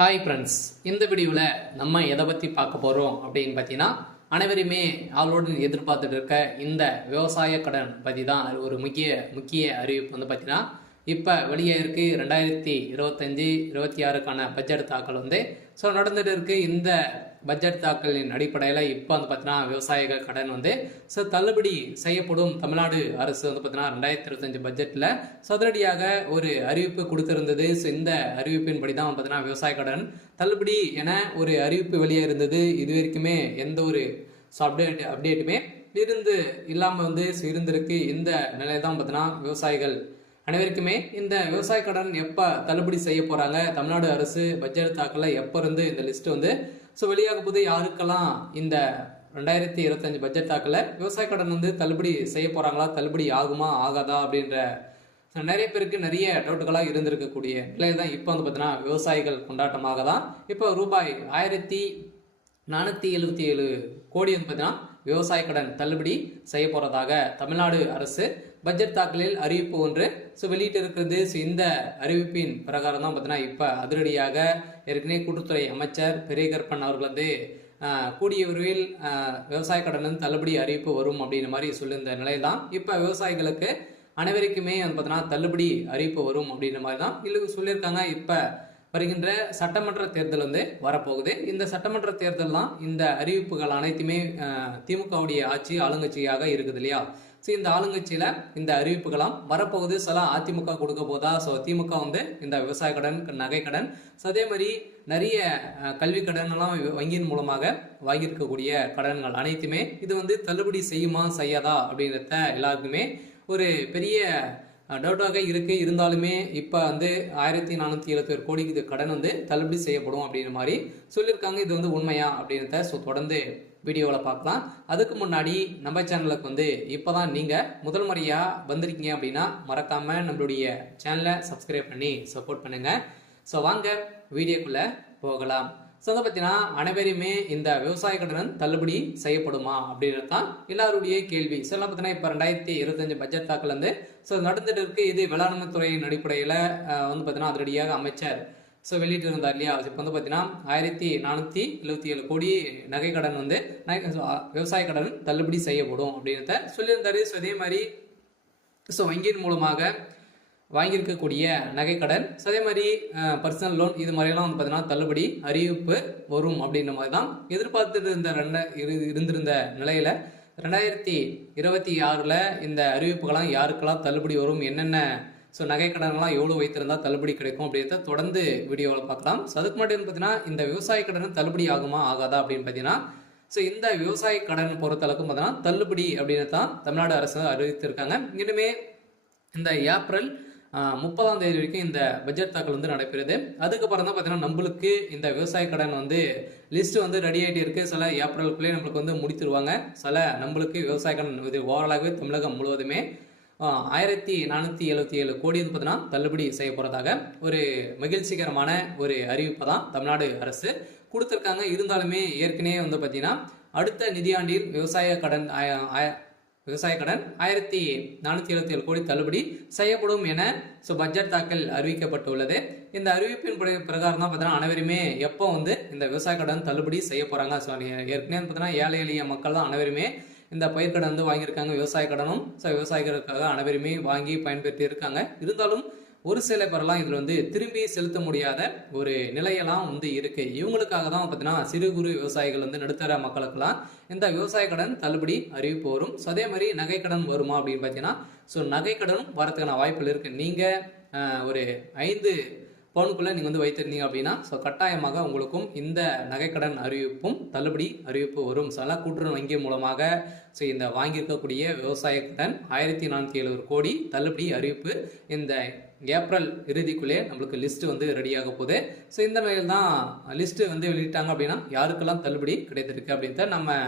Hi friends, இந்த வீடியோவில் நம்ம எதை பற்றி பார்க்க போகிறோம் அப்படின்னு பார்த்தீங்கன்னா, அனைவருமே ஆளோடு எதிர்பார்த்துட்டு இருக்க இந்த விவசாய கடன் பற்றி தான் ஒரு முக்கிய அறிவிப்பு வந்து பார்த்தீங்கன்னா, இப்போ வெளியே இருக்கு 2025-26க்கான பட்ஜெட் தாக்கல் வந்து நடந்துட்டு இருக்கு. இந்த பட்ஜெட் தாக்கலின் அடிப்படையில் இப்போ வந்து பார்த்தீங்கன்னா விவசாயிகள் கடன் வந்து தள்ளுபடி செய்யப்படும். தமிழ்நாடு அரசு வந்து பார்த்தீங்கன்னா 2025 பட்ஜெட்டில் சதுரடியாக ஒரு அறிவிப்பு கொடுத்திருந்தது. இந்த அறிவிப்பின்படி தான் பார்த்தீங்கன்னா விவசாய கடன் தள்ளுபடி என ஒரு அறிவிப்பு வெளியே இருந்தது. இது வரைக்குமே எந்த ஒரு அப்டேட்டுமே இல்லாமல் வந்து இருந்திருக்கு. இந்த நிலையை தான் பார்த்தீங்கன்னா விவசாயிகள் அனைவருக்குமே இந்த விவசாய கடன் எப்போ தள்ளுபடி செய்ய போகிறாங்க, தமிழ்நாடு அரசு பட்ஜெட் தாக்கல எப்போ இருந்து இந்த லிஸ்ட் வந்து வெளியாக போது, யாருக்கெல்லாம் இந்த 2025 பட்ஜெட் தாக்கல விவசாய கடன் வந்து தள்ளுபடி செய்ய போகிறாங்களா, தள்ளுபடி ஆகுமா ஆகாதா அப்படின்ற நிறைய பேருக்கு நிறைய டவுட்டுகளாக இருந்திருக்கக்கூடிய நிலையில் தான் இப்போ வந்து பார்த்தீங்கன்னா விவசாயிகள் கொண்டாட்டமாக தான் இப்போ ரூபாய் 1477 கோடி வந்து பார்த்தீங்கன்னா விவசாய கடன் தள்ளுபடி செய்ய போறதாக தமிழ்நாடு அரசு பட்ஜெட் தாக்கலில் அறிவிப்பு ஒன்று வெளியிட்டு இருக்கிறது. இந்த அறிவிப்பின் பிரகாரம் தான் பார்த்தீங்கன்னா இப்போ அதிரடியாக ஏற்கனவே கூட்டுத்துறை அமைச்சர் பெரியகற்பன் அவர்கள் வந்து கூடிய விரைவில் விவசாய கடன் தள்ளுபடி அறிவிப்பு வரும் அப்படின்ற மாதிரி சொல்லியிருந்த நிலையில் தான் இப்போ விவசாயிகளுக்கு அனைவருக்குமே வந்து பார்த்தீங்கன்னா தள்ளுபடி அறிவிப்பு வரும் அப்படின்ற மாதிரி தான் இல்லை சொல்லியிருக்காங்க. இப்போ வருகின்ற சட்டமன்ற தேர்தல் வந்து வரப்போகுது. இந்த சட்டமன்ற தேர்தல் தான் இந்த அறிவிப்புகள் அனைத்துமே திமுகவுடைய ஆட்சி ஆளுங்கட்சியாக இருக்குது இல்லையா. இந்த ஆளுங்கட்சியில இந்த அறிவிப்புகளாம் வரப்போகுது. சில அதிமுக கொடுக்க போதா, திமுக வந்து இந்த விவசாய கடன், நகை கடன், அதே மாதிரி நிறைய கல்வி கடன் எல்லாம் வங்கியின் மூலமாக வாங்கியிருக்கக்கூடிய கடன்கள் அனைத்துமே இது வந்து தள்ளுபடி செய்யுமா செய்யாதா அப்படின்றத எல்லாருக்குமே ஒரு பெரிய டவுட்டாக இருக்கு. இருந்தாலுமே இப்போ வந்து 1477 கோடிக்கு இது கடன் வந்து தள்ளுபடி செய்யப்படும் அப்படின்ற மாதிரி சொல்லியிருக்காங்க. இது வந்து உண்மையா அப்படின்றத தொடர்ந்து வீடியோவில் பார்க்கலாம். அதுக்கு முன்னாடி நம்ம சேனலுக்கு வந்து இப்போதான் நீங்கள் முதல் முறையாக வந்திருக்கீங்க அப்படின்னா மறக்காமல் நம்மளுடைய சேனலை சப்ஸ்கிரைப் பண்ணி சப்போர்ட் பண்ணுங்க. வாங்க வீடியோக்குள்ளே போகலாம். அதை பார்த்தீங்கன்னா அனைவருமே இந்த விவசாய கடன் தள்ளுபடி செய்யப்படுமா அப்படின்றது தான் எல்லாருடைய கேள்வி. பார்த்தீங்கன்னா இப்போ 2025 பட்ஜெட் தாக்கல் வந்து நடந்துட்டு இருக்கு. இது வேளாண்மை துறையின் அடிப்படையில் வந்து பார்த்தீங்கன்னா அதிரடியாக அமைச்சர் வெளியிட்டு இருந்தார் இல்லையா. இப்போ வந்து பார்த்தீங்கன்னா 1477 கோடி நகை கடன் வந்து விவசாய கடன் தள்ளுபடி செய்யப்படும் அப்படின்றத சொல்லியிருந்தாரு. அதே மாதிரி வங்கியின் மூலமாக வாங்கியிருக்கக்கூடிய நகைக்கடன், அதே மாதிரி பர்சனல் லோன், இது மாதிரிலாம் வந்து பார்த்தீங்கன்னா தள்ளுபடி அறிவிப்பு வரும் அப்படின்ற மாதிரி தான் எதிர்பார்த்துட்டு இருந்திருந்த நிலையில் 2026 இந்த அறிவிப்புகள்லாம் யாருக்கெல்லாம் தள்ளுபடி வரும், என்னென்ன நகைக்கடன்லாம் எவ்வளோ வைத்திருந்தா தள்ளுபடி கிடைக்கும் அப்படின்றத தொடர்ந்து வீடியோவில் பார்க்கலாம். அதுக்கு முன்னாடி பார்த்தீங்கன்னா இந்த விவசாய கடன் தள்ளுபடி ஆகுமா ஆகாதா அப்படின்னு பார்த்தீங்கன்னா இந்த விவசாய கடன் பொறுத்தளவுக்கும் பார்த்தீங்கன்னா தள்ளுபடி அப்படின்னு தான் தமிழ்நாடு அரசு அறிவித்திருக்காங்க. இனிமே இந்த ஏப்ரல் 30ஆம் தேதி வரைக்கும் இந்த பட்ஜெட் தாக்கல் வந்து நடைபெறுது. அதுக்கப்புறம் தான் பார்த்தீங்கன்னா நம்மளுக்கு இந்த விவசாய கடன் வந்து லிஸ்ட் வந்து ரெடி ஆகிட்டு இருக்கு. சில ஏப்ரலுக்குள்ளே நம்மளுக்கு வந்து முடித்துருவாங்க. சில நம்மளுக்கு விவசாய கடன் இது ஓவராலாகவே தமிழகம் முழுவதுமே 1477 கோடி வந்து பார்த்தீங்கன்னா தள்ளுபடி செய்ய போறதாக ஒரு மகிழ்ச்சிகரமான ஒரு அறிவிப்பை தான் தமிழ்நாடு அரசு கொடுத்துருக்காங்க. இருந்தாலுமே ஏற்கனவே வந்து பார்த்தீங்கன்னா அடுத்த நிதியாண்டில் விவசாய கடன் 1477 கோடி தள்ளுபடி செய்யப்படும் என பட்ஜெட் தாக்கல் அறிவிக்கப்பட்டுள்ளது. இந்த அறிவிப்பின் பிரகாரம் தான் பார்த்தீங்கன்னா அனைவருமே எப்போ வந்து இந்த விவசாய கடன் தள்ளுபடி செய்ய போறாங்க. ஏற்கனவே பார்த்தீங்கன்னா ஏழை எளிய மக்கள் தான் அனைவருமே இந்த பயிர்க்கடன் வந்து வாங்கியிருக்காங்க. விவசாய கடனும் விவசாயிகளுக்காக அனைவருமே வாங்கி பயன்பெற்று இருக்காங்க. இருந்தாலும் ஒரு சில பேரெல்லாம் இதில் வந்து திரும்பி செலுத்த முடியாத ஒரு நிலையெல்லாம் வந்து இருக்கு. இவங்களுக்காக தான் பார்த்தீங்கன்னா சிறு குறு விவசாயிகள் வந்து நடுத்தர மக்களுக்கெல்லாம் இந்த விவசாய கடன் தள்ளுபடி அறிவிப்பு வரும். அதே மாதிரி நகை கடன் வருமா அப்படின்னு பார்த்தீங்கன்னா நகை கடனும் வரதுக்கான வாய்ப்புகள் இருக்கு. நீங்கள் ஒரு 5 பவுனுக்குள்ள நீங்கள் வந்து வைத்திருந்தீங்க அப்படின்னா கட்டாயமாக உங்களுக்கும் இந்த நகைக்கடன் அறிவிப்பும் தள்ளுபடி அறிவிப்பு வரும். கூட்டுறவு வங்கி மூலமாக இந்த வாங்கியிருக்கக்கூடிய விவசாய கடன் 1477 கோடி தள்ளுபடி அறிவிப்பு இந்த ஏப்ரல் இறுதிக்குள்ளே நம்மளுக்கு லிஸ்ட் வந்து ரெடியாக போகுது. இந்த நிலையில் தான் லிஸ்ட் வந்து வெளியிட்டாங்க அப்படின்னா யாருக்கெல்லாம் தள்ளுபடி கிடைத்திருக்கு அப்படின்றத நம்ம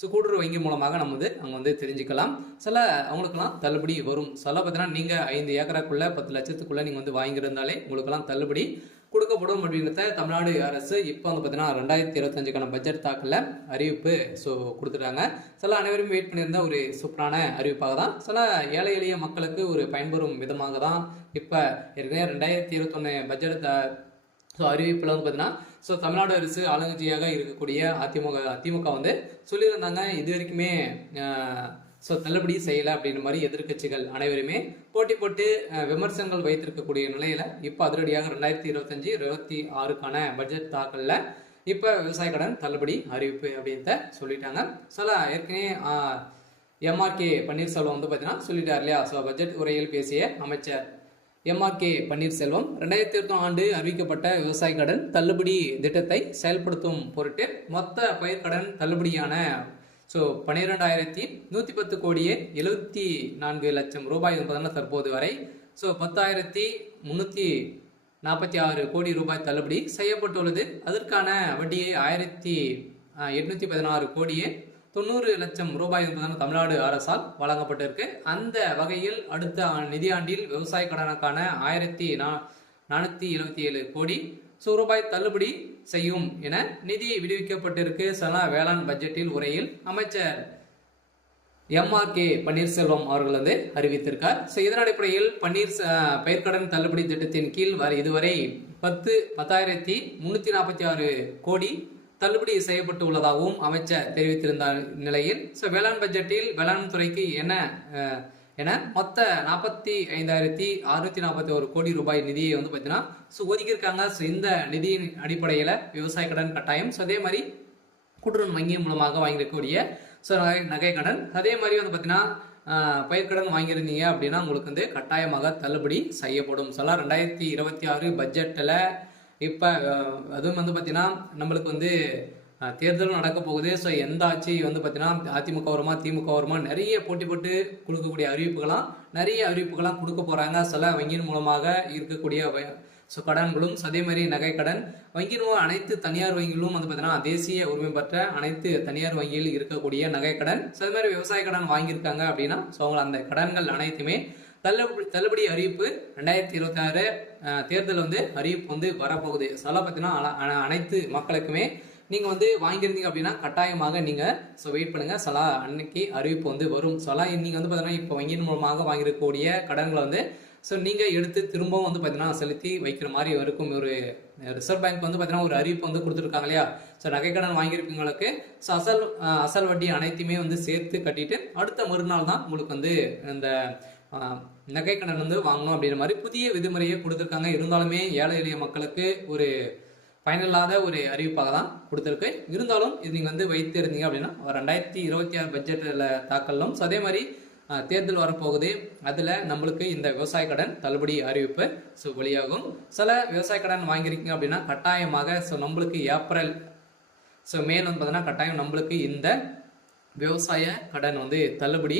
கூட்டுறவு வங்கி மூலமாக நம்ம வந்து அங்கே வந்து தெரிஞ்சுக்கலாம். அவங்களுக்கெல்லாம் தள்ளுபடி வரும். பார்த்தீங்கன்னா நீங்கள் 5 ஏக்கராக்குள்ள 10 லட்சத்துக்குள்ள நீங்கள் வந்து வாங்கியிருந்தாலே உங்களுக்கெல்லாம் தள்ளுபடி கொடுக்கப்படும் அப்படின்றத தமிழ்நாடு அரசு இப்போ வந்து பார்த்தீங்கன்னா 2025க்கான பட்ஜெட் தாக்கல அறிவிப்பு கொடுத்துட்டாங்க. அனைவரும் வெயிட் பண்ணியிருந்த ஒரு சூப்பரான அறிவிப்பாக தான் ஏழை எளிய மக்களுக்கு ஒரு பயன்பெறும் விதமாக தான் இப்போ ஏற்கனவே 2021 பட்ஜெட் ஸோ அறிவிப்பில் வந்து பார்த்தீங்கன்னா ஸோ தமிழ்நாடு அரசு ஆளுங்கட்சியாக இருக்கக்கூடிய திமுக வந்து சொல்லியிருந்தாங்க இது வரைக்குமே ஸோ தள்ளுபடி செய்யலை அப்படின்ற மாதிரி எதிர்க்கட்சிகள் அனைவருமே போட்டி போட்டு விமர்சனங்கள் வைத்திருக்கக்கூடிய நிலையில இப்போ அதிரடியாக 2025-26க்கான பட்ஜெட் தாக்கலில் இப்போ விவசாய கடன் தள்ளுபடி அறிவிப்பு அப்படின்றத சொல்லிட்டாங்க. சில ஏற்கனவே எம்ஆர்கே பன்னீர்செல்வம் வந்து பார்த்தீங்கன்னா சொல்லிட்டார் இல்லையா. ஸோ பட்ஜெட் உரையில் பேசிய அமைச்சர் எம்ஆர்கே பன்னீர்செல்வம் 2020 ஆண்டு அறிவிக்கப்பட்ட விவசாய கடன் தள்ளுபடி திட்டத்தை செயல்படுத்தும் பொருட்டு மொத்த பயிர்க்கடன் தள்ளுபடியான ஸோ 12,110 கோடியே 74 லட்சம் ரூபாய் என்பதன தற்போது வரை ஸோ 10,346 கோடி ரூபாய் தள்ளுபடி செய்யப்பட்டுள்ளது. அதற்கான வட்டியை 1,816 கோடியே 90 லட்சம் ரூபாய் என்பதான தமிழ்நாடு அரசால் வழங்கப்பட்டிருக்கு. அந்த வகையில் அடுத்த நிதியாண்டில் விவசாய கடனுக்கான 1,477 கோடி ரூபாய் தள்ளுபடி செய்யும் என நிதி விடுவிக்கப்பட்டிருக்கு. வேளாண் பட்ஜெட்டில் உரையில் அமைச்சர் எம்ஆர்கே பன்னீர்செல்வம் அவர்கள் வந்து அறிவித்திருக்கார். இதன் அடிப்படையில் பயிர்க்கடன் தள்ளுபடி திட்டத்தின் கீழ் இதுவரை 10,346 கோடி தள்ளுபடி செய்யப்பட்டு உள்ளதாகவும் அமைச்சர் தெரிவித்திருந்த நிலையில் வேளாண் பட்ஜெட்டில் வேளாண் துறைக்கு என மொத்த 45,641 கோடி ரூபாய் நிதியை வந்து பார்த்தீங்கன்னா ஒதுக்கியிருக்காங்க. இந்த நிதியின் அடிப்படையில் விவசாய கடன் கட்டாயம் அதே மாதிரி கூட்டுறவு வங்கி மூலமாக வாங்கியிருக்கக்கூடிய நகை கடன் அதே மாதிரி வந்து பார்த்தீங்கன்னா பயிர்க்கடன் வாங்கியிருந்தீங்க அப்படின்னா உங்களுக்கு வந்து கட்டாயமாக தள்ளுபடி செய்யப்படும். 2026 பட்ஜெட்டில் இப்போ அதுவும் வந்து பார்த்தீங்கன்னா நம்மளுக்கு வந்து தேர்தலும் நடக்க போகுது. ஸோ எந்த ஆட்சி வந்து பார்த்தீங்கன்னா அதிமுக வருமா திமுக வருமா நிறைய போட்டி போட்டு கொடுக்கக்கூடிய நிறைய அறிவிப்புகளாம் கொடுக்க போகிறாங்க. வங்கியின் மூலமாக இருக்கக்கூடிய கடன்களும் அதே மாதிரி நகை கடன் வங்கியின் அனைத்து தனியார் வங்கிகளும் வந்து பார்த்தீங்கன்னா தேசிய உரிமை பெற்ற அனைத்து தனியார் வங்கியில் இருக்கக்கூடிய நகை கடன் அதே மாதிரி விவசாய கடன் வாங்கியிருக்காங்க அப்படின்னா அவங்க அந்த கடன்கள் அனைத்துமே தள்ளுபடி அறிவிப்பு 2026 தேர்தல் வந்து அறிவிப்பு வந்து வரப்போகுது. பார்த்தீங்கன்னா அனைத்து மக்களுக்குமே நீங்கள் வந்து வாங்கியிருந்தீங்க அப்படின்னா கட்டாயமாக நீங்கள் வெயிட் பண்ணுங்கள். அன்னைக்கு அறிவிப்பு வந்து வரும். நீங்கள் வந்து பார்த்தீங்கன்னா இப்போ வங்கியின் மூலமாக வாங்கியிருக்கக்கூடிய கடன்களை வந்து நீங்கள் எடுத்து திரும்பவும் வந்து பார்த்தீங்கன்னா செலுத்தி வைக்கிற மாதிரி இருக்கும். ஒரு ரிசர்வ் பேங்க் வந்து பார்த்தீங்கன்னா ஒரு அறிவிப்பு வந்து கொடுத்துருக்காங்க இல்லையா. நகை கடன் வாங்கியிருக்கவங்களுக்கு அசல் வட்டி அனைத்துமே வந்து சேர்த்து கட்டிட்டு அடுத்த மறுநாள் தான் உங்களுக்கு வந்து இந்த நகை கடன் வந்து வாங்கணும் அப்படின்ற மாதிரி புதிய விதிமுறையை கொடுத்துருக்காங்க. இருந்தாலுமே ஏழை எளிய மக்களுக்கு ஒரு பயனில்லாத ஒரு அறிவிப்பாக தான் கொடுத்துருக்கு. இருந்தாலும் இது நீங்கள் வந்து வைத்து இருந்தீங்க அப்படின்னா 2026 பட்ஜெட்டில் தாக்கலும் அதே மாதிரி தேர்தல் வரப்போகுது. அதில் நம்மளுக்கு இந்த விவசாய கடன் தள்ளுபடி அறிவிப்பு வெளியாகும். விவசாய கடன் வாங்கியிருக்கீங்க அப்படின்னா கட்டாயமாக நம்மளுக்கு ஏப்ரல் மேல் வந்து பார்த்தீங்கன்னா கட்டாயம் நம்மளுக்கு இந்த விவசாய கடன் வந்து தள்ளுபடி